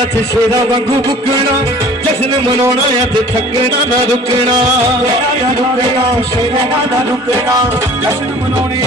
ਇੱਥੇ ਸ਼ੇਰਾਂ ਵਾਂਗੂ ਬੁੱਕਣਾ ਜਸ਼ਨ ਮਨਾਉਣਾ ਇੱਥੇ ਥੱਕਣਾ ਨਾ ਰੁਕਣਾ ਸ਼ੇਰਾਂ ਨਾ ਰੁਕਣਾ ਜਸ਼ਨ ਮਨਾਉਣੇ